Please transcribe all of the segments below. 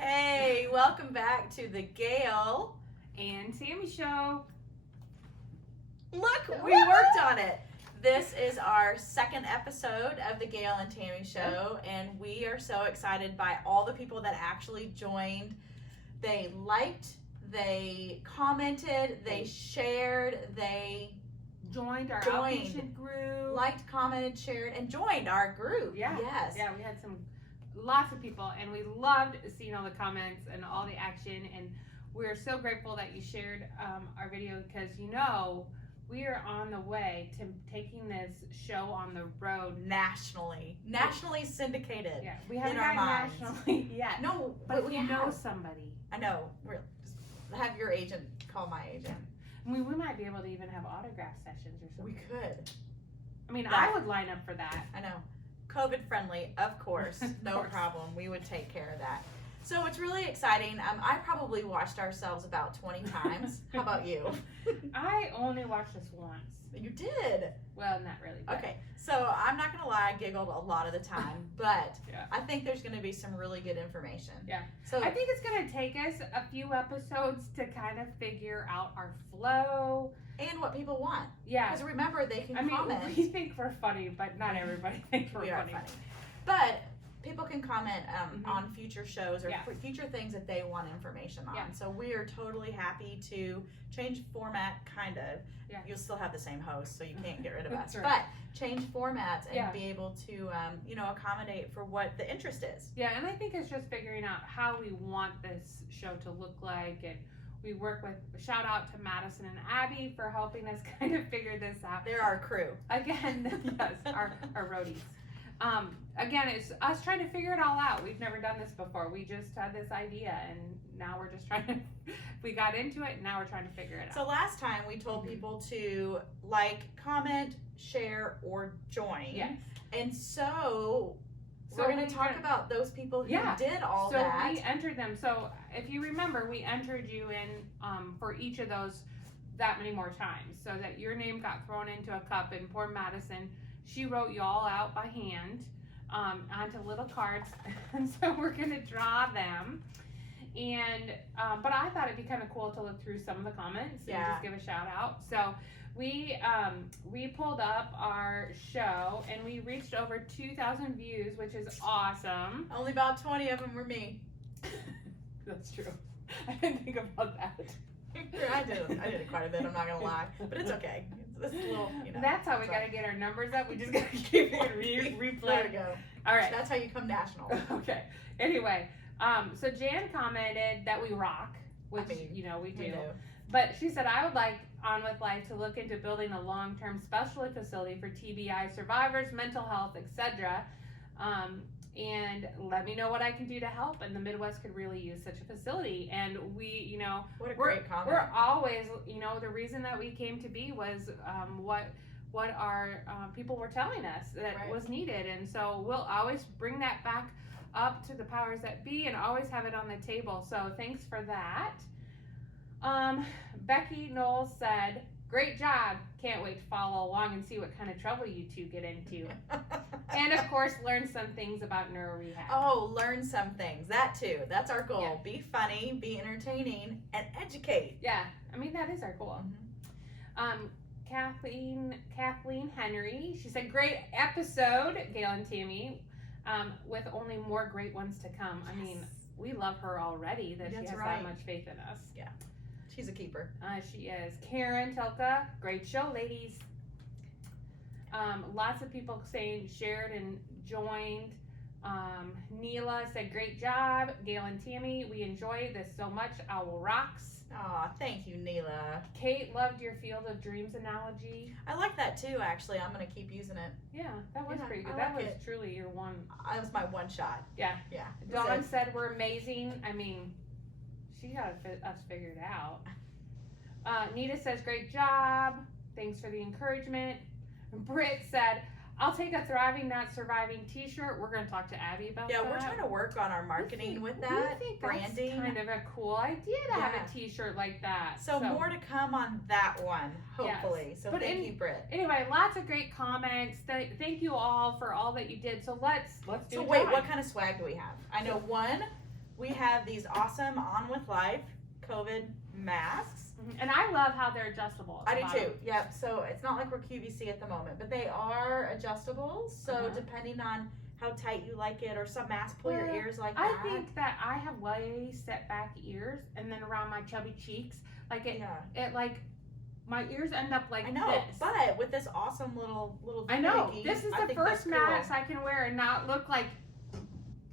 Hey, welcome back to the Gail and Tammy show. Look, we worked on it. This is our second episode of the Gail and Tammy show, and we are so excited by all the people that actually joined. They liked, they commented, they shared, they joined our outpatient group. Liked, commented, shared, and joined our group. Yeah. Yes. Yeah, we had lots of people, and we loved seeing all the comments and all the action, and we're so grateful that you shared our video, because we are on the way to taking this show on the road nationally syndicated. Yeah, we haven't gotten nationally yet. No, but we know somebody. I know. Just have your agent call my agent. I mean, we might be able to even have autograph sessions or something. We could. I mean, I would line up for that. I know. COVID friendly, of course. No problem. We would take care of that. So it's really exciting. I probably watched ourselves about 20 times. How about you? I only watched this once. You did? Well, not really. Okay, so I'm not going to lie, I giggled a lot of the time, but yeah. I think there's going to be some really good information. Yeah. So I think it's going to take us a few episodes to kind of figure out our flow. And what people want. Yeah. Because remember, they can comment. We think we're funny, but not everybody thinks we're funny. But people can comment on future shows or future things that they want information on. Yeah. So we are totally happy to change format, kind of. Yeah. You'll still have the same host, so you can't get rid of us. Right. But change formats and be able to, accommodate for what the interest is. Yeah, and I think it's just figuring out how we want this show to look like, and we work with, shout out to Madison and Abby for helping us kind of figure this out. They're our crew. Again, yes, our roadies. Again, it's us trying to figure it all out. We've never done this before. We just had this idea, and now we're just trying to, we got into it, and now we're trying to figure it out. So last time we told people to like, comment, share, or join. Yes. And so we're going to talk about those people who did all that. So we entered them. So if you remember, we entered you in for each of those that many more times, so that your name got thrown into a cup. And poor Madison, she wrote you all out by hand onto little cards. And so we're going to draw them. And but I thought it'd be kind of cool to look through some of the comments and just give a shout out. So we pulled up our show, and we reached over 2,000 views, which is awesome. Only about 20 of them were me. That's true. I didn't think about that. I did it quite a bit, I'm not gonna lie, but it's okay. It's a little, That's how we gotta get our numbers up. We just gotta keep it replay. There we go. All right. That's how you come national. Okay. Anyway, so Jan commented that we rock, which we do. But she said, I would like On With Life to look into building a long-term specialty facility for TBI survivors, mental health, etc. And let me know what I can do to help. And the Midwest could really use such a facility. And we, what a great comment. We're always, the reason that we came to be was what our people were telling us that was needed. And so we'll always bring that back up to the powers that be and always have it on the table. So thanks for that. Becky Knowles said, great job. Can't wait to follow along and see what kind of trouble you two get into. And of course, learn some things about neuro rehab. Oh, learn some things. That too. That's our goal. Yeah. Be funny, be entertaining, and educate. Yeah. I mean, that is our goal. Mm-hmm. Kathleen Henry, she said, great episode, Gail and Tammy, with only more great ones to come. Yes. I mean, we love her already that she has that much faith in us. Yeah. She's a keeper. She is. Karen Telka, great show, ladies. Lots of people saying shared and joined. Neela said, great job. Gail and Tammy, we enjoy this so much. Owl rocks. Aw, thank you, Neela. Kate loved your Field of Dreams analogy. I like that too, actually. I'm going to keep using it. Yeah, that was pretty good. That was truly your one. That was my one shot. Yeah. Yeah. Dawn said, we're amazing. I mean, she got us figured out. Nita says, great job. Thanks for the encouragement. Britt said, I'll take a thriving, not surviving t-shirt. We're going to talk to Abby about that. Yeah, we're trying to work on our marketing with that. We think branding. That's kind of a cool idea to have a t-shirt like that. So more to come on that one, hopefully. Yes. So thank you, Britt. Anyway, lots of great comments. Thank you all for all that you did. So let's do it. So wait, what kind of swag do we have? I know one, we have these awesome On With Life COVID masks. And I love how they're adjustable. I do too. Yep. So it's not like we're QVC at the moment, but they are adjustable. So depending on how tight you like it, or some masks pull your ears like that. I think that I have way set back ears, and then around my chubby cheeks, like it like my ears end up like I know, this. but with this awesome little I know. doohickey, This is I the think first that's cool. mask I can wear and not look like.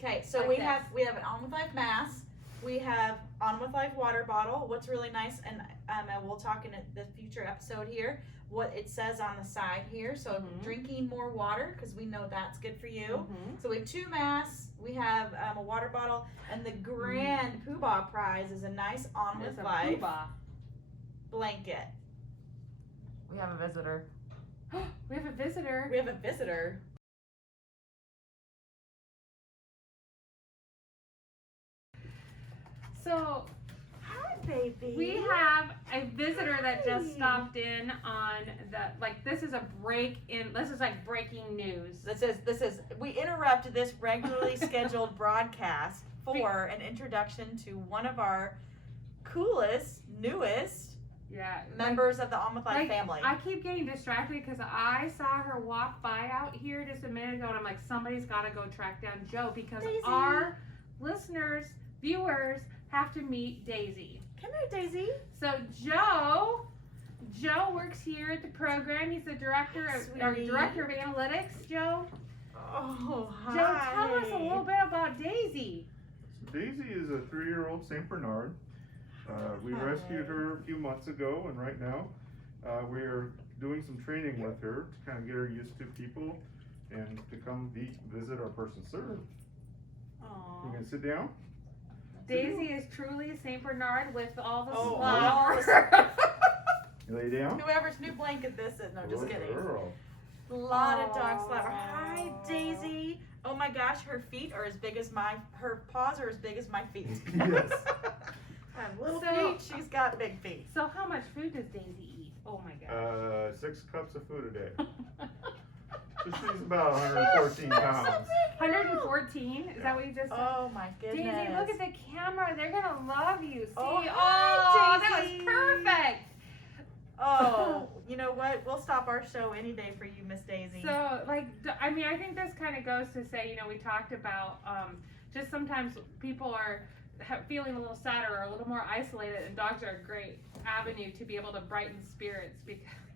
Okay, so like we this. have an On With Life mask. We have On With Life water bottle. What's really nice, and we'll talk in the future episode here, what it says on the side here. So drinking more water, because we know that's good for you. So we have 2 masks. We have a water bottle, and the grand Poobah prize is a nice On With Life blanket. We have a visitor. We have a visitor. We have a visitor. So Hi, baby. we have a visitor that just stopped in on this is a this is like breaking news. This is we interrupt this regularly scheduled broadcast for an introduction to one of our coolest, newest members of the On With Life family. I keep getting distracted because I saw her walk by out here just a minute ago, and I'm like, somebody's got to go track down Joe, because Daisy. our listeners, viewers, have to meet Daisy. Come here, Daisy. So Joe works here at the program. He's the director of analytics. Joe, Oh, hi. Joe, tell us a little bit about Daisy. Daisy is a 3-year-old Saint Bernard. We rescued her a few months ago, and right now we're doing some training with her to kind of get her used to people and to come visit our person served. You can sit down. Daisy is truly a Saint Bernard with all the Oh, flowers. You lay down. Whoever's new blanket this is. No, just Good kidding. girl. A lot of dog slobber. Hi, Daisy. Oh my gosh, her feet are as big as her paws are as big as my feet. Yes. I have little So- feet, she's got big feet. So how much food does Daisy eat? Oh my god. 6 cups of food a day. So she's about 114 pounds. 114? Is that what you just said? Oh my goodness. Daisy, look at the camera. They're gonna love you. See? Oh, Oh, hi, that Daisy. was perfect. Oh, you know what? We'll stop our show any day for you, Miss Daisy. So, I mean, I think this kind of goes to say, we talked about just sometimes people are feeling a little sadder or a little more isolated, and dogs are a great avenue to be able to brighten spirits.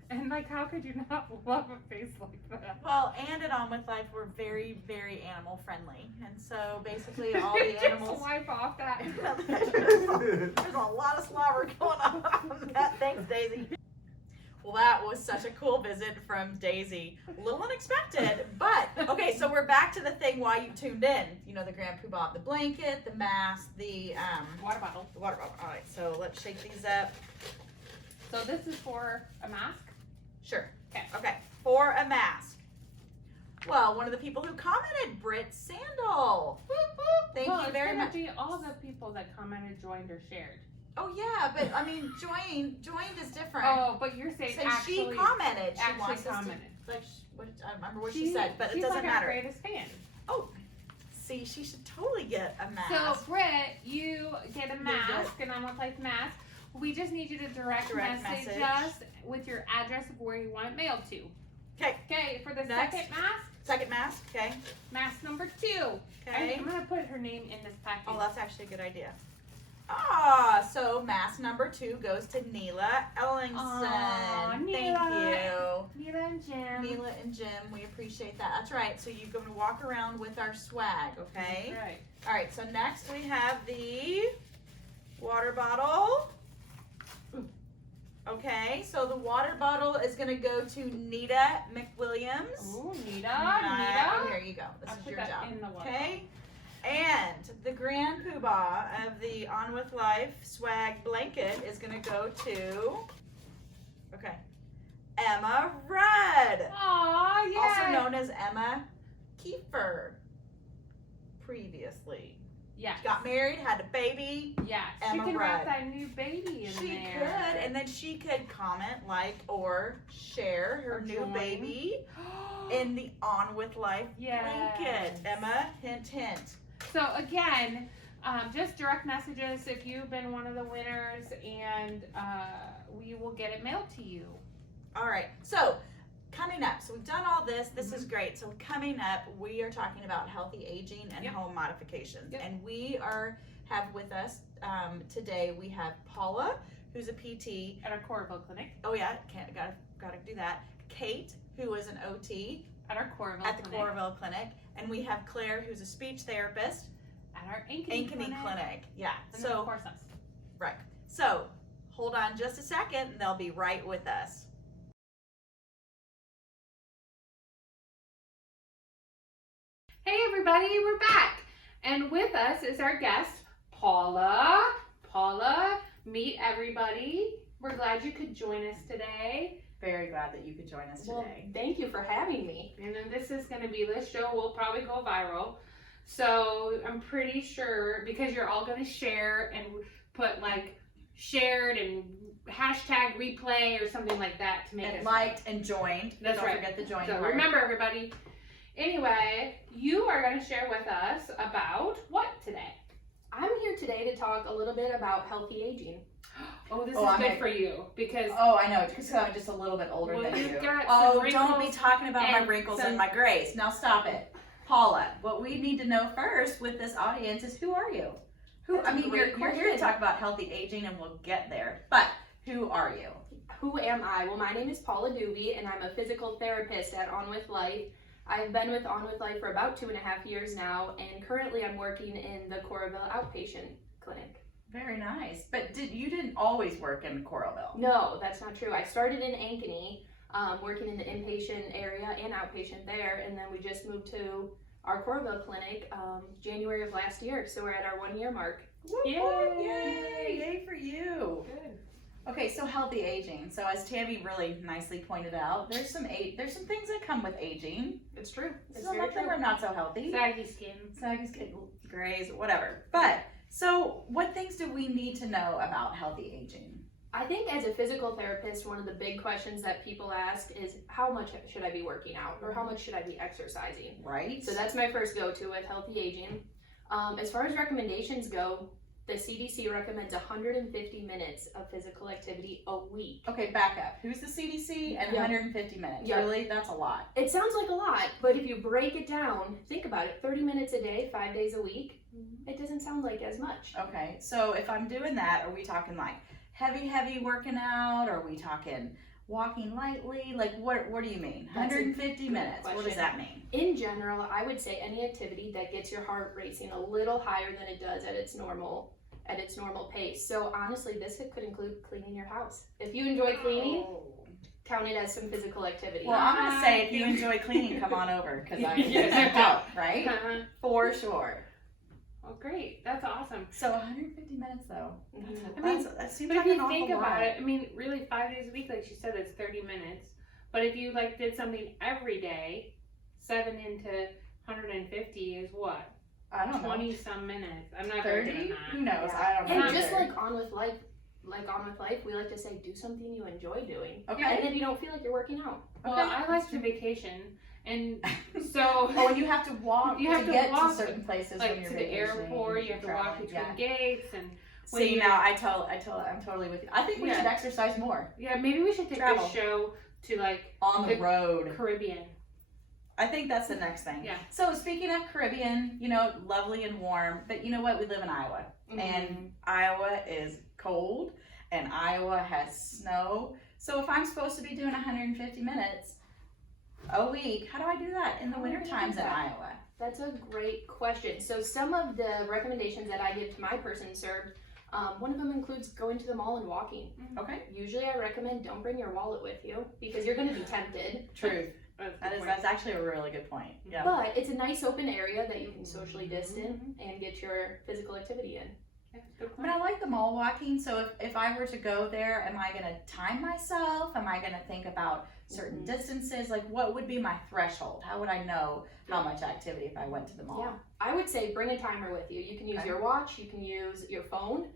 And how could you not love a face like that? Well, and at On With Life, we're very, very animal friendly, and so basically all the Just animals. wipe off that. There's a lot of slobber going on that. Thanks, Daisy. Well, that was such a cool visit from Daisy. A little unexpected, but okay. So we're back to the thing why you tuned in. The Grand Poobah, the blanket, the mask, the Water bottle. the water bottle. All right, so let's shake these up. So this is for a mask? Sure. Okay. Okay. For a mask. Well, one of the people who commented, Britt Sandal. Thank you very much. Be all the people that commented, joined, or shared. Oh yeah, but I mean, joined is different. Oh, but you're saying So actually, she commented. She actually wants us commented. to, I don't remember what she said, but it she's doesn't like matter. Our greatest fan. Oh, see, she should totally get a mask. So, Britt, you get a You mask, an On With Life mask. We just need you to direct message us with your address of where you want it mailed to. Okay. Okay, for the Next. second Second mask. Okay. mask number 2. Okay. I'm going to put her name in this package. Oh, that's actually a good idea. So mask number 2 goes to Neela Ellingson. Aw, Thank Neela. you. Neela and Jim. Neela and Jim, we appreciate that. That's right. So you're going to walk around with our swag, okay? Right. All right. So next we have the water bottle. Okay. So the water bottle is going to go to Nita McWilliams. Ooh, Nita. Oh, here you go. This I'll is put your that job. in the water Okay. And the Grand Poobah of the On With Life swag blanket is going to go to, okay, Emma Rudd, Aw, yeah. also known as Emma Kiefer. Previously, Yes. got married, had a baby. Yes. Emma she can Rudd. wrap that new baby in She there. could, and then she could comment, like, or share her Or new join. baby in the On With Life Yes. blanket. Emma, hint, hint. So again, Just direct messages if you've been one of the winners, and we will get it mailed to you. All right. So coming up, so we've done all this. This is great. So coming up, we are talking about healthy aging and Yep. home modifications. Yep. And we have with us today, we have Paula, who's a PT. At our Coralville clinic. Oh yeah, gotta do that. Kate, who is an OT At our Coralville at the clinic. Coralville Clinic. And we have Claire, who's a speech therapist. At our Ankeny Clinic. Yeah. And then, So of course, us. right. So hold on just a second and they'll be right with us. Hey everybody, we're back. And with us is our guest, Paula. Paula, meet everybody. We're glad you could join us today. Very glad that you could join us Well, today. thank you for having me. And then this show will probably go viral. So I'm pretty sure, because you're all gonna share and put like shared and hashtag replay or something like that to make And it liked and joined. That's Don't right. forget the join So part. remember everybody. Anyway, you are gonna share with us about what today? I'm here today to talk a little bit about healthy aging. Oh, this Oh, is I'm good a- for you because Oh, I know, because I'm just a little bit older Well, than you've you. got Oh, some don't be wrinkles talking about my and wrinkles some- and my grays. Now stop it. Paula, what we need to know first with this audience is who are you? That's a you're great here to question. talk about healthy aging and we'll get there. But who are you? Who am I? Well, my name is Paula Doobie, and I'm a physical therapist at On With Life. I've been with On With Life for about 2.5 years now, and currently I'm working in the Coralville outpatient clinic. Very nice. But you didn't always work in Coralville. No, that's not true. I started in Ankeny, working in the inpatient area and outpatient there, and then we just moved to our Coralville clinic January of last year, so we're at our 1-year mark. Whoop, Yay. whoop, yay! Yay for you. Good. Okay, so healthy aging. So as Tammy really nicely pointed out, there's some things that come with aging. It's true. It's Some very of them true. are not so healthy. saggy skin. Saggy skin, grays, whatever. But so what things do we need to know about healthy aging? I think as a physical therapist, one of the big questions that people ask is how much should I be working out or how much should I be exercising? Right? So that's my first go-to with healthy aging. As far as recommendations go, the CDC recommends 150 minutes of physical activity a week. Okay, back up. Who's the CDC and Yeah. 150 minutes? Yeah. Really? That's a lot. It sounds like a lot, but if you break it down, think about it, 30 minutes a day, 5 days a week, it doesn't sound like as much. Okay, so if I'm doing that, are we talking like heavy working out? Are we talking walking lightly? Like what do you mean? That's a 150 good minutes. What does question. that mean? In general, I would say any activity that gets your heart racing a little higher than it does at its normal pace. So honestly, this could include cleaning your house. If you enjoy cleaning, count it as some physical activity. Well, I'm gonna say if you enjoy cleaning, come on over because I can Yes. some help, right? Uh-huh. For sure. Oh, great. That's awesome. So 150 minutes though. Mhm. I mean, that seems But like if an you awful think lot. about it, I mean, really 5 days a week, like she said, it's 30 minutes. But if you like did something every day, 7 into 150 is what? I don't know. 20 some minutes. I'm not very good 30? at Who that. knows? Yeah. I don't know. And just either. like On With Life, we like to say do something you enjoy doing. Okay. And then you don't feel like you're working out. Well, Okay. I like to vacation, and so Oh, and you have to walk You have to to get walk, to certain places like when you're to the vacationing, airport, you have to walk traveling, between yeah. gates, and when See you're- now, I'm totally with you. I think we Yeah. should exercise more yeah, maybe we should take Travel. this show to like on the The- road. Caribbean. I think that's the next thing. Yeah. So speaking of Caribbean, lovely and warm, but you know what? We live in Iowa, and Iowa is cold, and Iowa has snow. So if I'm supposed to be doing 150 minutes a week, how do I do that in the How winter do you times do in that? Iowa? That's a great question. So some of the recommendations that I give to my person served, one of them includes going to the mall and walking. Okay. Usually I recommend don't bring your wallet with you because you're going to be tempted. Truth. That's a That good is point. that's actually a really good point. Yeah. But it's a nice open area that you can socially distance and get your physical activity in. Yeah, good I mean, point. I like the mall walking. So if I were to go there, am I going to time myself? Am I going to think about certain Mhm. distances? Like, what would be my threshold? How would I know how much activity if I went to the mall? Yeah, I would say bring a timer with you. You can use Okay. your watch, you can use your phone,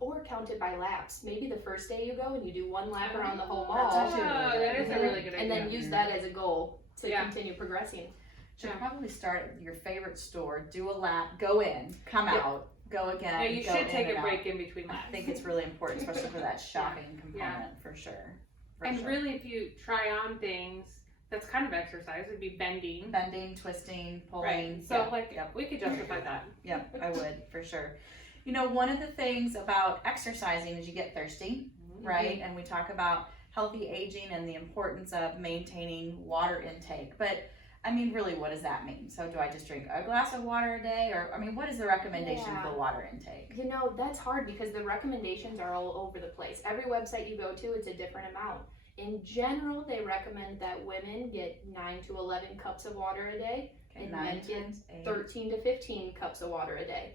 or count it by laps. Maybe the first day you go and you do one lap around the whole mall. That's actually Oh, really that good. is a really good idea. And then use that as a goal to Yeah. continue progressing. Should Yeah. probably start at your favorite store, do a lap, go in, come Yeah. out, go again. Yeah, you go should in take and a out. break in between I laps. think it's really important, especially for that shopping Yeah. component, for sure. For And sure. really, if you try on things, that's kind of exercise. It'd be bending. Bending, twisting, pulling. Right. So, yeah, we could justify that. yeah, I would, for sure. You know, one of the things about exercising is you get thirsty, right? And we talk about healthy aging and the importance of maintaining water intake. But I mean, really, what does that mean? So do I just drink a glass of water a day? Or, I mean, what is the recommendation for water intake? You know, that's hard because the recommendations are all over the place. Every website you go to, it's a different amount. In general, they recommend that women get 9 to 11 cups of water a day, Okay, and 9 men get times 8. 13 to 15 cups of water a day.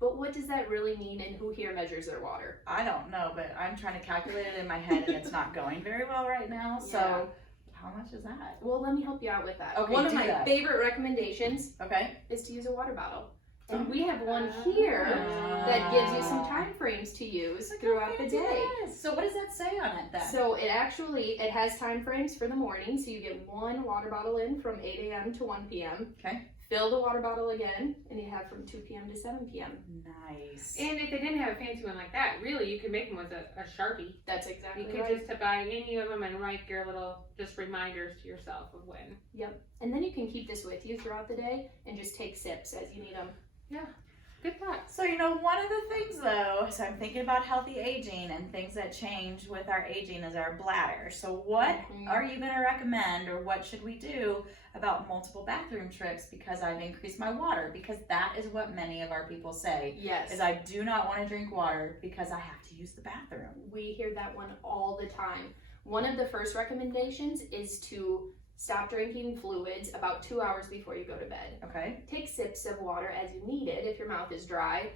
But what does that really mean, and who here measures their water? I don't know, but I'm trying to calculate it in my head, and it's not going very well right now. So Yeah. how much is that? Well, let me help you out with that. Okay, One of do my that. favorite recommendations Okay. is to use a water bottle. And we have one here that gives you some time frames to use throughout the day. So what does that say on it then? So it has time frames for the morning. So you get one water bottle in from 8 a.m. to 1 p.m. Okay. Fill the water bottle again, and you have from 2 p.m. to 7 p.m. Nice. And if they didn't have a fancy one like that, really, you could make them with a Sharpie. That's exactly You could right. just buy any of them and write your little just reminders to yourself of when. Yep. And then you can keep this with you throughout the day and just take sips as you need them. Good thought. So, you know, one of the things though, so I'm thinking about healthy aging and things that change with our aging is our bladder. So what Mhm. are you going to recommend, or what should we do about multiple bathroom trips because I've increased my water? Because that is what many of our people say, Yes. is I do not want to drink water because I have to use the bathroom. We hear that one all the time. One of the first recommendations is to stop drinking fluids about 2 hours before you go to bed. Okay. Take sips of water as you need it if your mouth is dry,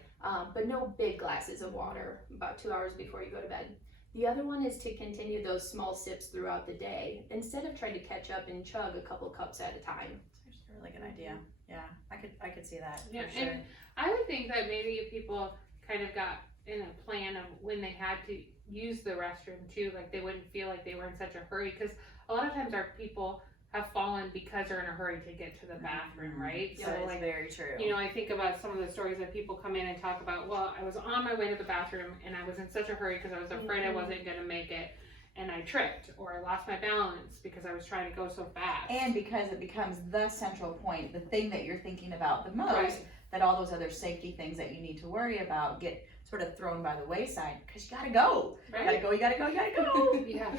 but no big glasses of water about 2 hours before you go to bed. The other one is to continue those small sips throughout the day instead of trying to catch up and chug a couple cups at a time. That's a really good idea. Yeah, I could see that Yeah, for sure. and I would think that maybe if people kind of got in a plan of when they had to use the restroom too, like they wouldn't feel like they were in such a hurry, because a lot of times our people have fallen because they're in a hurry to get to the bathroom, right? So it's very true. You know, I think about some of the stories that people come in and talk about, well, I was on my way to the bathroom and I was in such a hurry because I was afraid I wasn't going to make it, and I tripped, or I lost my balance because I was trying to go so fast. And because it becomes the central point, the thing that you're thinking about the most, Right. that all those other safety things that you need to worry about get sort of thrown by the wayside because you gotta go. Right? You gotta go, you gotta go, you gotta go. Yeah.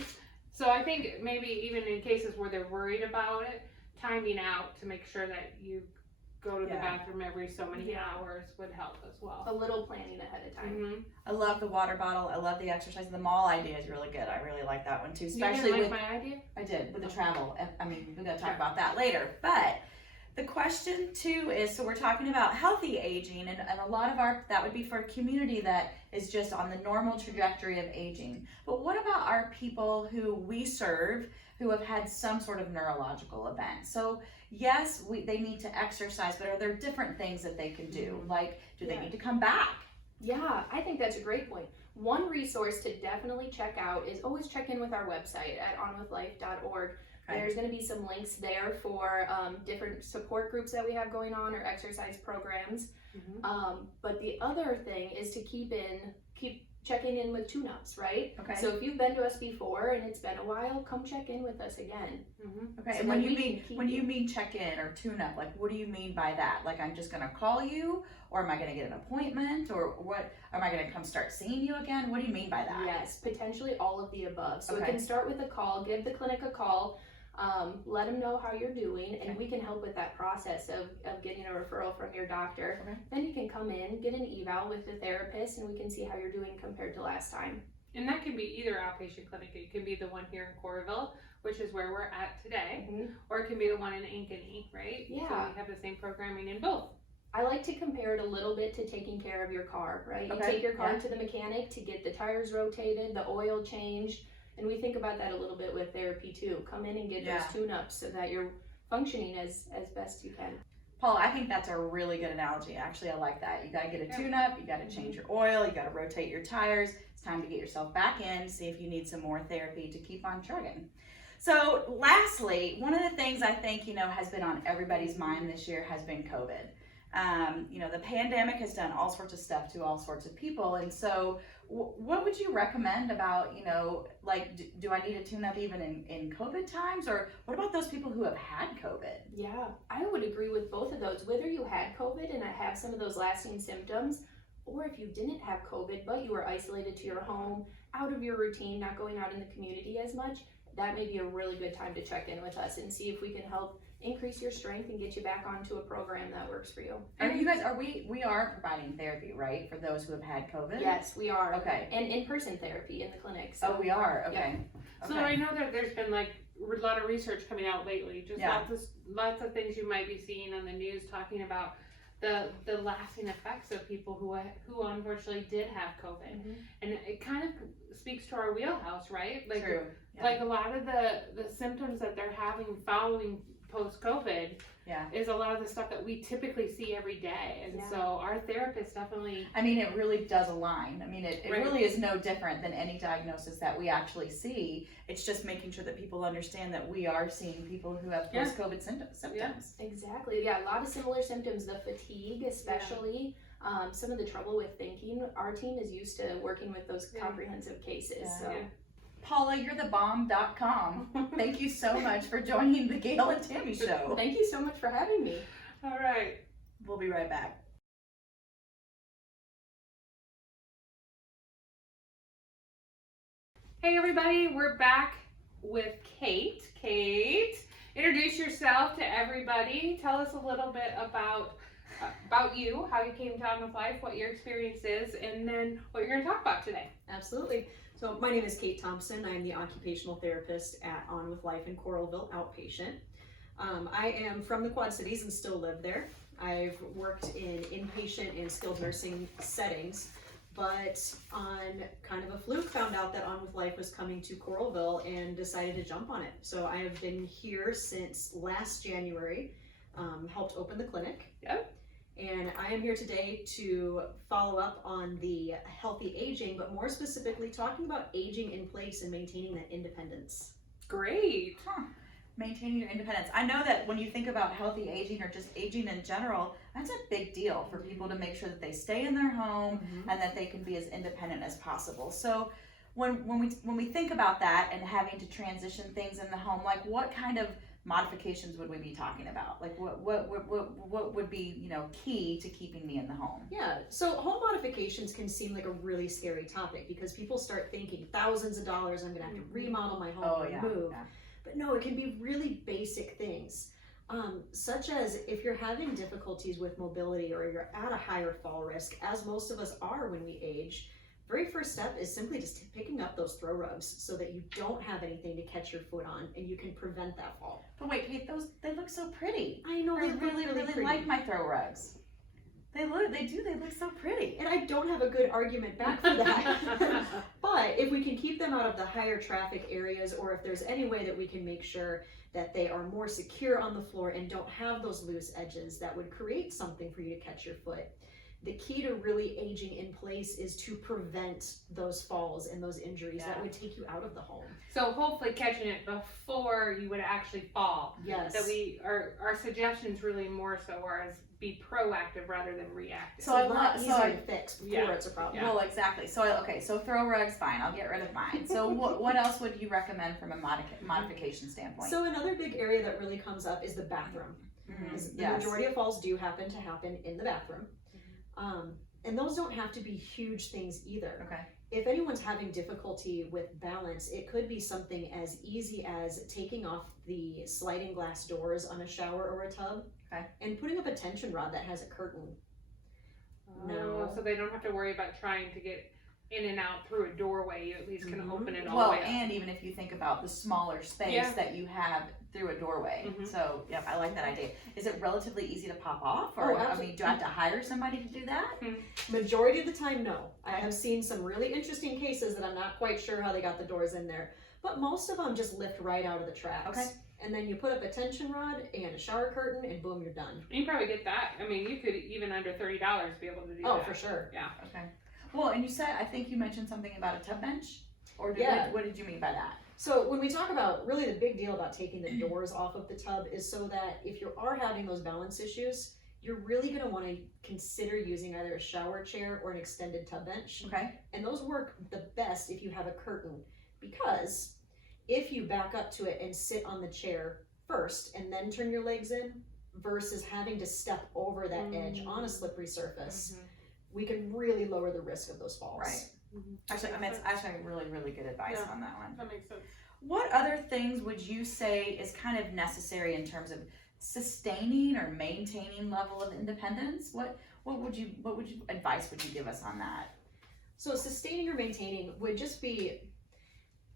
So I think maybe even in cases where they're worried about it, timing out to make sure that you go to the Yeah. bathroom every so many hours would help as well. A little planning ahead of time. Mm-hmm. I love the water bottle. I love the exercise. The mall idea is really good. I really like that one too, You especially didn't like with my idea? I did with the travel. I mean, we're gonna talk about that later. But the question too is, so we're talking about healthy aging, and a lot of that would be for a community that is just on the normal trajectory of aging. But what about our people who we serve who have had some sort of neurological event? So yes, they need to exercise, but are there different things that they can do? Like, do they need to come back? Yeah, I think that's a great point. One resource to definitely check out is always check in with our website at onwithlife.org. Okay. There's going to be some links there for different support groups that we have going on, or exercise programs. Mm-hmm. But the other thing is to keep checking in with tune-ups, right? Okay. So if you've been to us before and it's been a while, come check in with us again. Mm-hmm. Okay, So and that when you we can mean keep you- check in or tune up, like what do you mean by that? Like I'm just gonna call you, or am I gonna get an appointment, or what? Am I gonna come start seeing you again? What do you mean by that? Yes, potentially all of the above. So Okay. it can start with a call, give the clinic a call, let them know how you're doing, and we can help with that process of getting a referral from your doctor. Okay. Then you can come in, get an eval with the therapist, and we can see how you're doing compared to last time. And that can be either outpatient clinic. It can be the one here in Coralville, which is where we're at today, or it can be the one in Ankeny, right? Yeah. So we have the same programming in both. I like to compare it a little bit to taking care of your car, right? You Okay, take your car yeah. to the mechanic to get the tires rotated, the oil changed, and we think about that a little bit with therapy too. Come in and get Yeah. those tune-ups so that you're functioning as best you can. Paul, I think that's a really good analogy. Actually, I like that. You gotta get a Yeah. tune-up, you gotta change your oil, you gotta rotate your tires. It's time to get yourself back in, see if you need some more therapy to keep on trucking. So lastly, one of the things I think, has been on everybody's mind this year has been COVID. The pandemic has done all sorts of stuff to all sorts of people. And so what would you recommend about, do I need to tune up even in COVID times? Or what about those people who have had COVID? Yeah, I would agree with both of those. Whether you had COVID and have some of those lasting symptoms, or if you didn't have COVID, but you were isolated to your home, out of your routine, not going out in the community as much, that may be a really good time to check in with us and see if we can help increase your strength and get you back onto a program that works for you. We are providing therapy, right, for those who have had COVID? Yes, we are. Okay. And in-person therapy in the clinic. So. Oh, we are. Okay. Yeah. So I know that there's been like a lot of research coming out lately. Just lots of things you might be seeing on the news talking about the lasting effects of people who unfortunately did have COVID, and it kind of speaks to our wheelhouse, right? Like, True. Yeah. Like a lot of the symptoms that they're having following post-COVID is a lot of the stuff that we typically see every day, and so our therapists definitely. I mean, it really does align. I mean, it Right. really is no different than any diagnosis that we actually see. It's just making sure that people understand that we are seeing people who have post-COVID symptoms. Exactly. Yeah, a lot of similar symptoms. The fatigue, especially. Some of the trouble with thinking. Our team is used to working with those comprehensive cases. Yeah. So. Yeah. Paula, you're the bomb.com. Thank you so much for joining the Gail and Tammy show. Thank you so much for having me. All right. We'll be right back. Hey everybody, we're back with Kate. Kate, introduce yourself to everybody. Tell us a little bit about you, how you came to On With Life, what your experience is, and then what you're going to talk about today. Absolutely. So my name is Kate Thompson. I'm the occupational therapist at On With Life in Coralville Outpatient. I am from the Quad Cities and still live there. I've worked in inpatient and skilled nursing settings, but on kind of a fluke found out that On With Life was coming to Coralville and decided to jump on it. So I have been here since last January, helped open the clinic. Yep. And I am here today to follow up on the healthy aging, but more specifically talking about aging in place and maintaining that independence. Great. Maintaining your independence. I know that when you think about healthy aging or just aging in general, that's a big deal for people to make sure that they stay in their home and that they can be as independent as possible. So when we think about that and having to transition things in the home, like what kind of modifications would we be talking about? Like what would be, key to keeping me in the home? Yeah, so home modifications can seem like a really scary topic because people start thinking thousands of dollars, I'm gonna have to remodel my home and move. Yeah. But no, it can be really basic things, such as if you're having difficulties with mobility or you're at a higher fall risk, as most of us are when we age. Very first step is simply just picking up those throw rugs so that you don't have anything to catch your foot on and you can prevent that fall. But wait, Kate, they look so pretty. I know, I they look really pretty. like my throw rugs. They look so pretty. And I don't have a good argument back for that. But if we can keep them out of the higher traffic areas, or if there's any way that we can make sure that they are more secure on the floor and don't have those loose edges that would create something for you to catch your foot. The key to really aging in place is to prevent those falls and those injuries that would take you out of the home. So hopefully catching it before you would actually fall. Yes. That our suggestions really more so are as be proactive rather than reactive. So easier to fix before it's a problem. Well, exactly. So throw rugs, fine. I'll get rid of mine. So what else would you recommend from a modification standpoint? So another big area that really comes up is the bathroom. The majority of falls do happen in the bathroom. And those don't have to be huge things either. Okay. If anyone's having difficulty with balance, it could be something as easy as taking off the sliding glass doors on a shower or a tub and putting up a tension rod that has a curtain. So they don't have to worry about trying to get in and out through a doorway. You at least can open it all the way up. And even if you think about the smaller space that you have through a doorway. So, I like that idea. Is it relatively easy to pop off? Or, do I have to hire somebody to do that? Majority of the time, no. I have seen some really interesting cases that I'm not quite sure how they got the doors in there. But most of them just lift right out of the tracks. Okay. And then you put up a tension rod and a shower curtain and boom, you're done. You probably get that. I mean, you could even under $30 be able to do that. Oh, for sure. Yeah. Okay. Well, and you said, I think you mentioned something about a tub bench? Or what did you mean by that? So when we talk about, really the big deal about taking the doors off of the tub is so that if you are having those balance issues, you're really going to want to consider using either a shower chair or an extended tub bench. Okay. And those work the best if you have a curtain, because if you back up to it and sit on the chair first and then turn your legs in versus having to step over that edge on a slippery surface, we can really lower the risk of those falls. Right. Actually, I mean, it's actually really, really good advice on that one. That makes sense. What other things would you say is kind of necessary in terms of sustaining or maintaining level of independence? What advice would you give us on that? So sustaining or maintaining would just be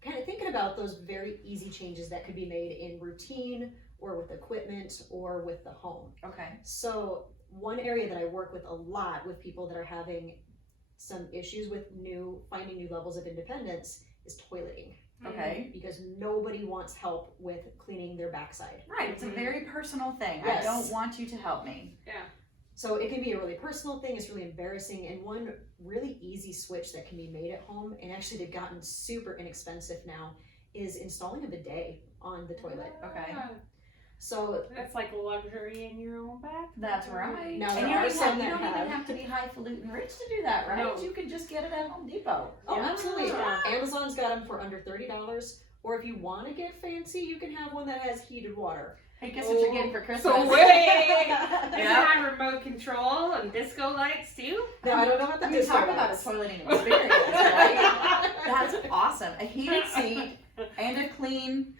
kind of thinking about those very easy changes that could be made in routine or with equipment or with the home. Okay. So one area that I work with a lot with people that are having some issues with finding new levels of independence is toileting. Okay. Because nobody wants help with cleaning their backside. Right. It's a very personal thing. Yes. I don't want you to help me. Yeah. So it can be a really personal thing, it's really embarrassing, and one really easy switch that can be made at home, and actually they've gotten super inexpensive now, is installing a bidet on the toilet. Okay. So That's like a luxury in your own back. That's right. Now, And there you are don't, some you that don't even have- have to be highfalutin rich to do that, right? No. You can just get it at Home Depot. Oh, Yeah. absolutely. Amazon's got them for under $30, or if you want to get fancy, you can have one that has heated water. Hey, guess what you're getting for Christmas? So wait! Does it Yeah. have remote control and disco lights too? No, I don't know what I that mean, is. talk about a toileting experience, right? That's awesome. A heated seat and a clean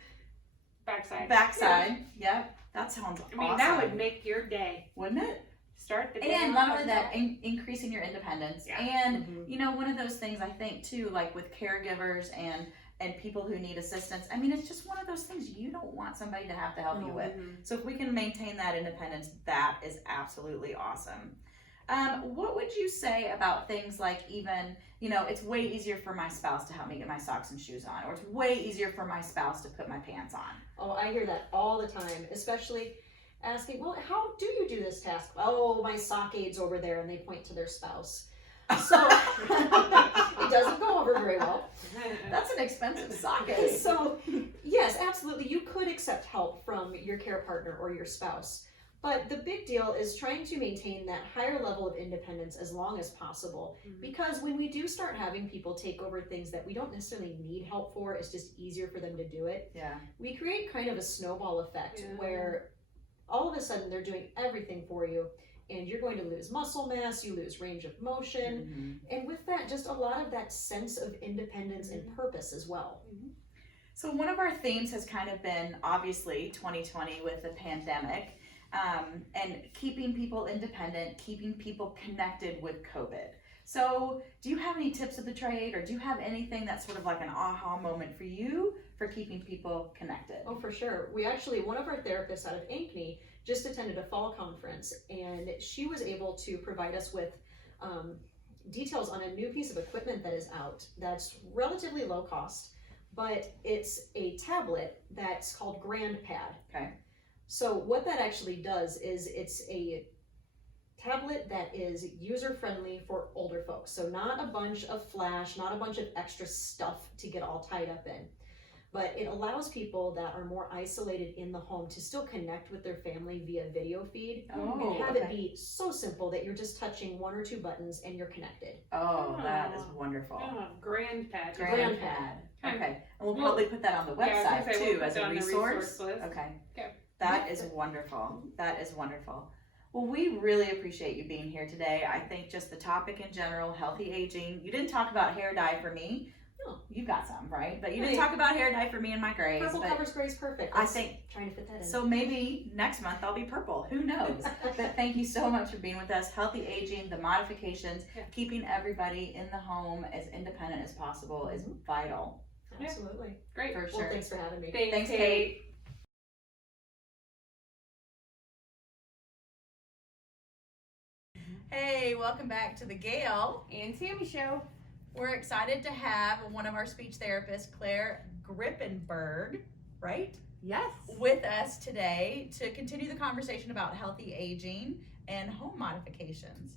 backside. Yep. That sounds I mean, awesome. that would make your day. Wouldn't it? Start the day. And off not only on that, top. increasing your independence. Yeah. And, Mhm. you know, one of those things I think too, like with caregivers and people who need assistance, I mean, it's just one of those things you don't want somebody to have to help you No. with. So if we can maintain that independence, that is absolutely awesome. What would you say about things like even, you know, it's way easier for my spouse to help me get my socks and shoes on, or it's way easier for my spouse to put my pants on. Oh, I hear that all the time, especially asking, well, how do you do this task? Oh, my sock aid's over there, and they point to their spouse. So it doesn't go over very well. That's an expensive sock aid. So yes, absolutely, you could accept help from your care partner or your spouse. But the big deal is trying to maintain that higher level of independence as long as possible. Because when we do start having people take over things that we don't necessarily need help for, it's just easier for them to do it. Yeah. We create kind of a snowball effect Yeah. where all of a sudden they're doing everything for you, and you're going to lose muscle mass, you lose range of motion, and with that, just a lot of that sense of independence and purpose as well. So one of our themes has kind of been obviously 2020 with the pandemic, and keeping people independent, keeping people connected with COVID. So do you have any tips of the trade, or do you have anything that's sort of like an aha moment for you for keeping people connected? Oh, for sure. We actually, one of our therapists out of Ankeny just attended a fall conference, and she was able to provide us with details on a new piece of equipment that is out that's relatively low cost, but it's a tablet that's called GrandPad. Okay. So what that actually does is it's a tablet that is user-friendly for older folks. So not a bunch of flash, not a bunch of extra stuff to get all tied up in. But it allows people that are more isolated in the home to still connect with their family via video feed and have it be so simple that you're just touching one or two buttons and you're connected. Oh, that is wonderful. Oh, GrandPad. GrandPad. Okay. And we'll Well, probably put that on the yeah, I was gonna website say, we'll too put as that a on the resource. resource list. Okay. Okay. That is wonderful. That is wonderful. Well, we really appreciate you being here today. I think just the topic in general, healthy aging. You didn't talk about hair dye for me. No. You got some, right? But you didn't Right. talk about hair dye for me and my grays. Purple but covers gray is perfect. I Let's think trying to fit that in. so. Maybe next month I'll be purple. Who knows? But thank you so much for being with us. Healthy aging, the modifications, Yeah. keeping everybody in the home as independent as possible is vital. Absolutely. Great. For Well, sure. thanks for having me. Thanks, Kate. Hey, welcome back to the Gail And Tammy Show. We're excited to have one of our speech therapists, Claire Grippenberg, right? Yes. With us today to continue the conversation about healthy aging and home modifications.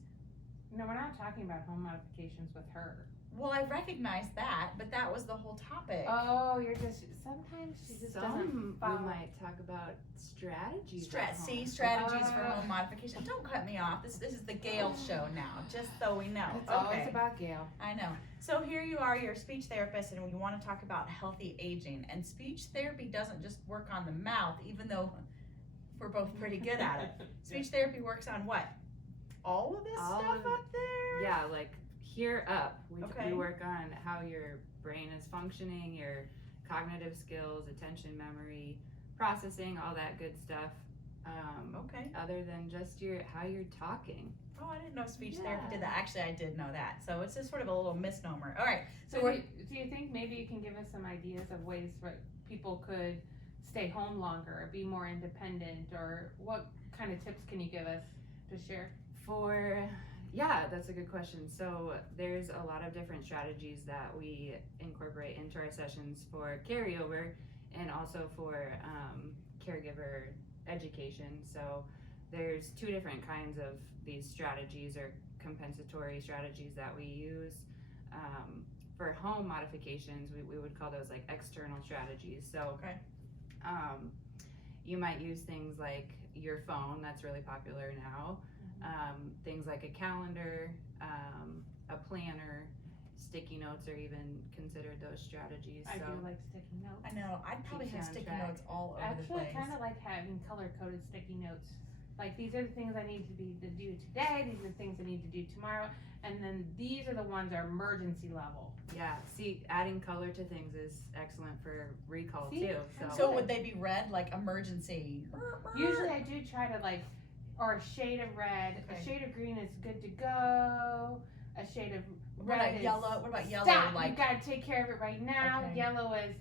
No, we're not talking about home modifications with her. Well, I recognize that, but that was the whole topic. Oh, you're just, sometimes she just doesn't We follow. might talk about strategies. at home. Strategies for home modification. Don't cut me off. This is the Gail show now, just so we know. It's always about Gail. I know. So here you are, you're a speech therapist, and we want to talk about healthy aging. And speech therapy doesn't just work on the mouth, even though we're both pretty good at it. Speech therapy works on what? All of this All stuff of up there? Yeah, like here up. Okay. We work on how your brain is functioning, your cognitive skills, attention, memory, processing, all that good stuff. Okay. Other than just how you're talking. Oh, I didn't know speech Yeah. therapy did that. Actually, I did know that. So it's just sort of a little misnomer. All right. So we're do you think maybe you can give us some ideas of ways where people could stay home longer or be more independent, or what kind of tips can you give us to share? Yeah, that's a good question. So there's a lot of different strategies that we incorporate into our sessions for carryover and also for caregiver education. So there's two different kinds of these strategies or compensatory strategies that we use. For home modifications, we would call those like external strategies. So Okay. You might use things like your phone, that's really popular now. Things like a calendar, a planner, sticky notes are even considered those strategies. I So do like sticky notes. I know. I'd probably Keeps you have on sticky track. notes all over the Actually, place. I kind of like having color-coded sticky notes. Like, these are the things I need to do today, these are the things I need to do tomorrow, and then these are the ones that are emergency level. yeah, see, adding color to things is excellent for recall See? too. So would they be red, like emergency? Usually I do try to like, or a shade of red, Okay. a shade of green is good to go, a shade of What red about is yellow? What about yellow? stop, Like you gotta take care of it right now. Okay. Yellow is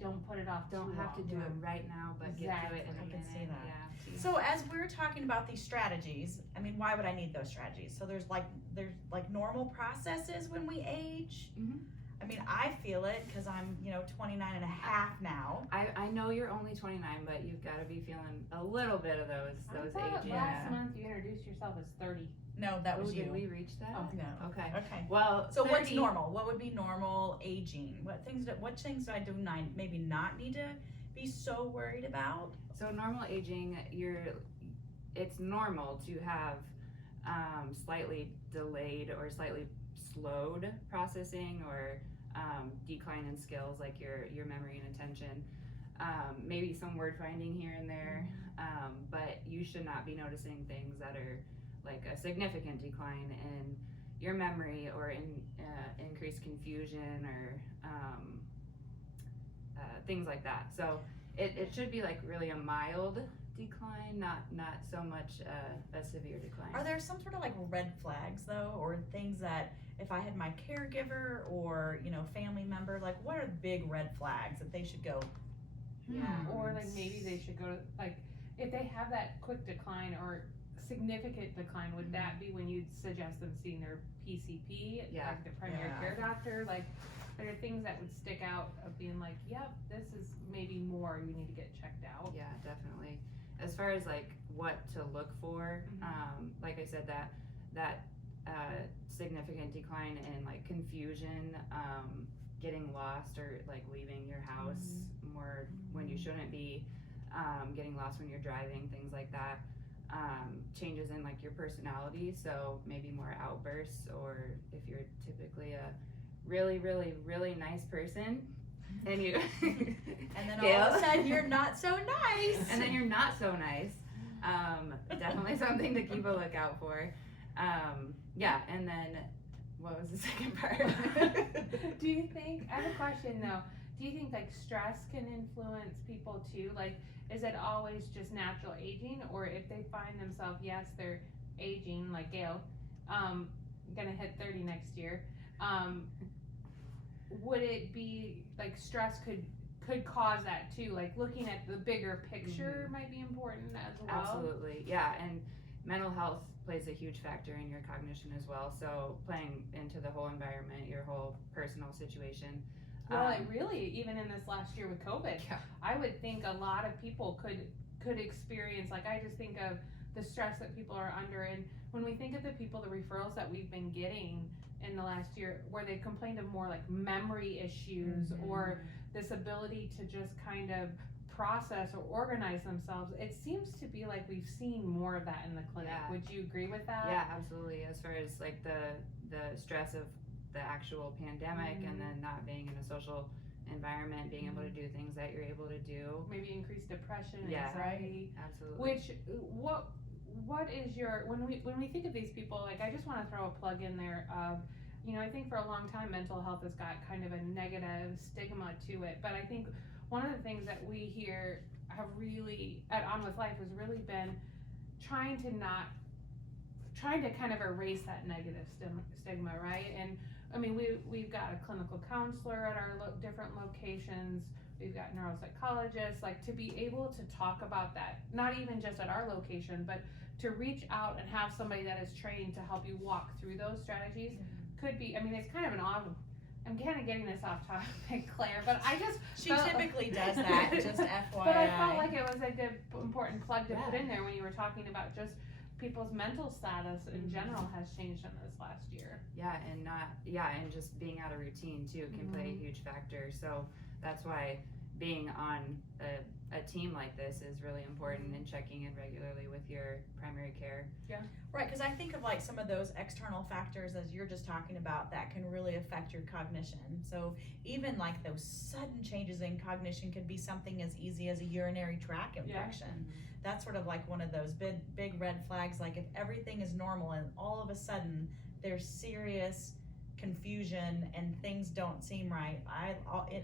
don't put it off don't too have to long. do it right now, but get to it in Exactly. a I can minute. see that. Yeah. so. As we're talking about these strategies, I mean, why would I need those strategies? So there's like normal processes when we age. Mhm. I mean, I feel it because I'm 29 and a half now. I know you're only 29, but you've got to be feeling a little bit of those I thought aging. last month you introduced yourself as 30. No, that was Oh, you. did we reach that? Oh. No. Okay. Okay. Well, So what's 30 normal? What would be normal aging? What things do I do maybe not need to be so worried about? So normal aging, it's normal to have slightly delayed or slightly slowed processing or decline in skills like your memory and attention. Maybe some word finding here and there, but you should not be noticing things that are like a significant decline in your memory or in increased confusion or things like that. So it should be like really a mild decline, not so much a severe decline. Are there some sort of like red flags though, or things that if I had my caregiver or family member, like what are the big red flags that they should go? Yeah, or like maybe they should go to, like, if they have that quick decline or significant decline, would that be when you'd suggest them seeing their PCP, Yeah. like their primary Yeah. care doctor? Like, there are things that would stick out of being like, yep, this is maybe more, you need to get checked out. Yeah, definitely. As far as like what to look for, like I said, that significant decline in like confusion, getting lost or like leaving your house more when you shouldn't be, getting lost when you're driving, things like that. Changes in like your personality, so maybe more outbursts, or if you're typically a really, really, really nice person and you And then Gail. all of a sudden you're not so nice. and then you're not so nice, definitely something to keep a lookout for. Yeah, and then what was the second part? Do you think, I have a question though, do you think like stress can influence people too? Like, is it always just natural aging, or if they find themselves, yes, they're aging, like Gail, gonna hit 30 next year, would it be like stress could cause that too? Like looking at the bigger picture might be important as well. Absolutely, yeah, and mental health plays a huge factor in your cognition as well. So playing into the whole environment, your whole personal situation. Well, it really, even in this last year with COVID, Yeah. I would think a lot of people could experience, like I just think of the stress that people are under, and when we think of the people, the referrals that we've been getting in the last year, where they complained of more like memory issues or this ability to just kind of process or organize themselves, it seems to be like we've seen more of that in the clinic. Yeah. Would you agree with that? Yeah, absolutely. As far as like the stress of the actual pandemic and then not being in a social environment, being able to do things that you're able to do. Maybe increased depression, Yeah. anxiety. Absolutely. Which what is your when we think of these people, like I just want to throw a plug in there of, you know, I think for a long time mental health has got kind of a negative stigma to it, but I think one of the things that we here have really at On With Life has really been trying to kind of erase that negative stigma, right? And I mean, we've got a clinical counselor at our different locations. We've got neuropsychologists, like to be able to talk about that, not even just at our location, but to reach out and have somebody that is trained to help you walk through those strategies could be, I mean, it's kind of an odd, I'm kind of getting this off topic, Claire, but I just She felt- typically does that, just FYI. But I felt like it was a good, important plug to put Yeah. in there when you were talking about just people's mental status in general has changed in this last year. And just being out of routine too can play a huge factor. So that's why being on a team like this is really important and checking in regularly with your primary care. Right, because I think of like some of those external factors as you're just talking about that can really affect your cognition. So even like those sudden changes in cognition could be something as easy as a urinary tract infection. That's sort of like one of those big red flags. Like if everything is normal and all of a sudden there's serious confusion and things don't seem right,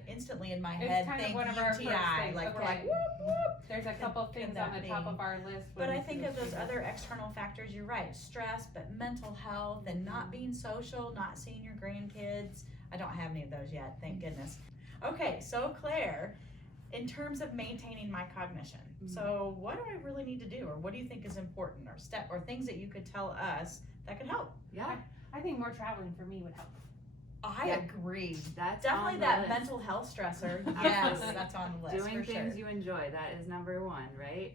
instantly in my It's head kind of think one of our first UTI. things, Like we're okay. like whoop whoop. There's a couple Could things that on the top be? of our list. But when I we think see of those people. other external factors, you're right, stress, but mental health and not being social, not seeing your grandkids. I don't have any of those yet, thank goodness. Okay, so Claire, in terms of maintaining my cognition, so what do I really need to do, or what do you think is important, or things that you could tell us that could help? Yeah, I think more traveling for me would help. I agree. that's Definitely on the that list. mental health stressor. Yes, Absolutely. that's on the list Doing for things sure. you enjoy, that is number one, right?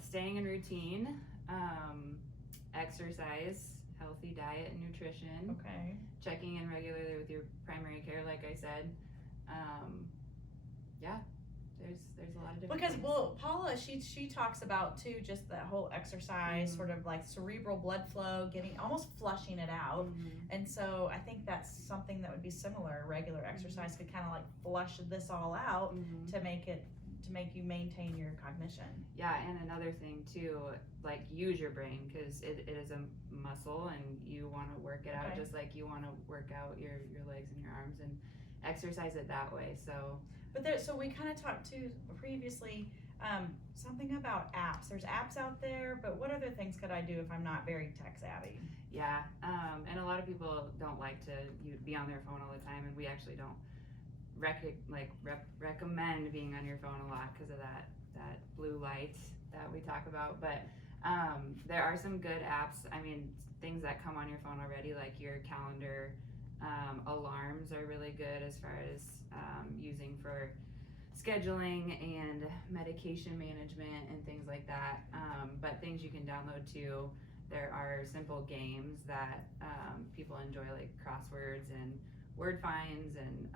Staying in routine, exercise, healthy diet and nutrition, Okay. checking in regularly with your primary care, like I said. There's a lot of different Because things. well, Paula, she talks about too just that whole exercise, sort of like cerebral blood flow, getting almost flushing it out. And so I think that's something that would be similar. Regular exercise could kind of like flush this all out to make you maintain your cognition. Yeah, and another thing too, like use your brain, because it is a muscle and you want to work it out Okay. just like you want to work out your legs and your arms and exercise it that way. So So we kind of talked to previously something about apps. There's apps out there, but what other things could I do if I'm not very tech savvy? yeah, and a lot of people don't like to be on their phone all the time, and we actually don't recommend being on your phone a lot because of that blue light that we talk about. But there are some good apps. I mean, things that come on your phone already, like your calendar. Alarms are really good as far as using for scheduling and medication management and things like that. But things you can download too. There are simple games that people enjoy, like crosswords and word finds and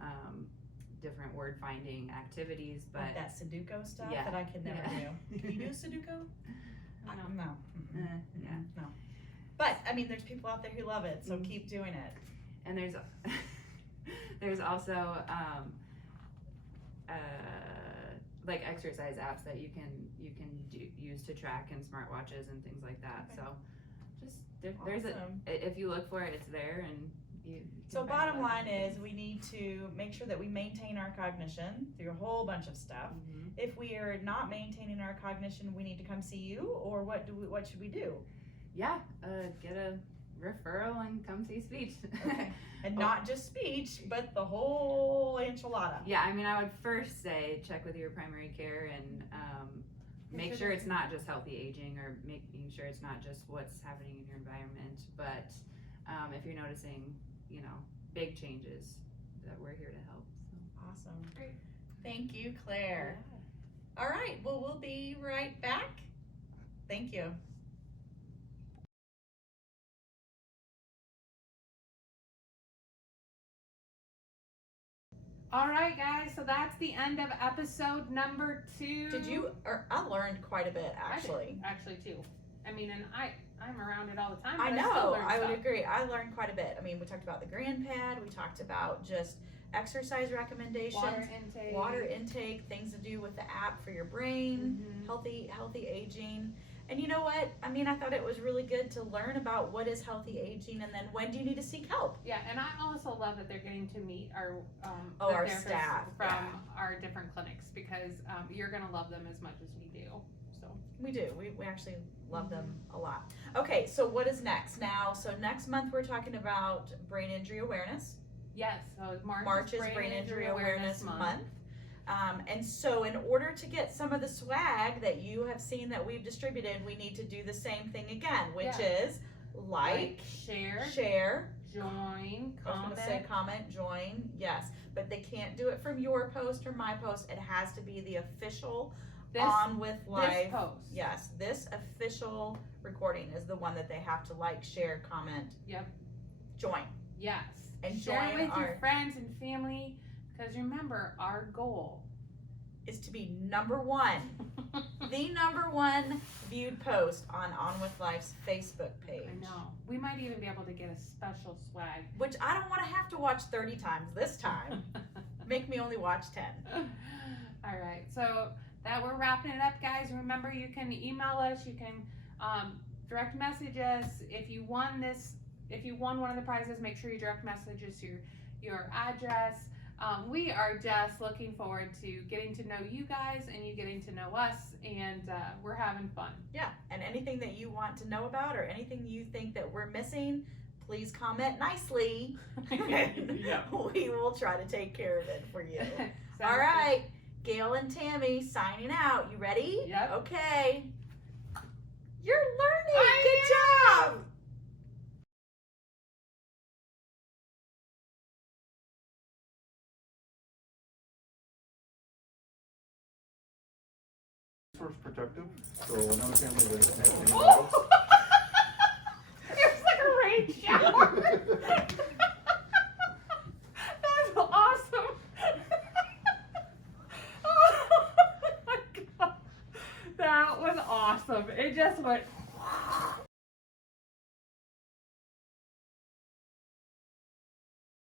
different word finding activities. But Like that Sudoku stuff Yeah. that I could never do. Can you do Sudoku? No. No. yeah. No. But I mean, there's people out there who love it, so keep doing it. And there's also like exercise apps that you can use to track in smartwatches and things like that. Okay. So just there's Awesome. if you look for it, it's there, and you can So find bottom a lot of line different is we need to make sure that we maintain our cognition through a whole bunch of stuff. things. If we are not maintaining our cognition, we need to come see you, or what should we do? Yeah, get a referral and come see speech. Okay. And not just speech, but the whole enchilada. Yeah, I mean, I would first say check with your primary care and make sure it's not just healthy aging, or making sure it's not just what's happening in your environment, but if you're noticing, big changes, that we're here to help. So. Awesome. Great. Thank you, Claire. All right, well, we'll be right back. Thank you. All right, guys. So that's the end of episode number 2. I learned quite a bit, actually. Actually, too. I mean, and I'm around it all the time. I But still know, learn I would stuff. agree. I learned quite a bit. I mean, we talked about the grand pad, we talked about just exercise recommendations, water intake, things to do with the app for your brain, Mhm. healthy aging. And you know what? I mean, I thought it was really good to learn about what is healthy aging and then when do you need to seek help. Yeah, and I also love that they're getting to meet our Oh, the our therapists staff, from yeah. our different clinics because you're gonna love them as much as we do. So We do. We actually love them a lot. Okay, so what is next? Now, so next month we're talking about brain injury awareness. yes, so March is Brain Injury Awareness Month. And so in order to get some of the swag that you have seen that we've distributed, we need to do the same thing again, which is like, share, join, I was comment. gonna say comment, join, yes. But they can't do it from your post or my post. It has to be the official On with Life. This post. Yes, this official recording is the one that they have to like, share, comment, Yep. join. Yes. And share join with our- your friends and family because remember our goal Is to be number one, the number one viewed post on With Life's Facebook page. I know. We might even be able to get a special swag. Which I don't want to have to watch 30 times this time. Make me only watch 10. All right. So that we're wrapping it up, guys. Remember, you can email us. You can direct message us. If you won one of the prizes, make sure you direct message us your address. We are just looking forward to getting to know you guys and you getting to know us, and we're having fun. Yeah, and anything that you want to know about or anything you think that we're missing, please comment nicely. Yeah. We will try to take care of it for you. Sounds All right, Gail and Tammy signing out. You ready? Yep. Okay. You're learning. I Good job. Source protective, so another family that has good. any Oh! It was like a rain shower. That's awesome. Oh my God. That was awesome. It just went.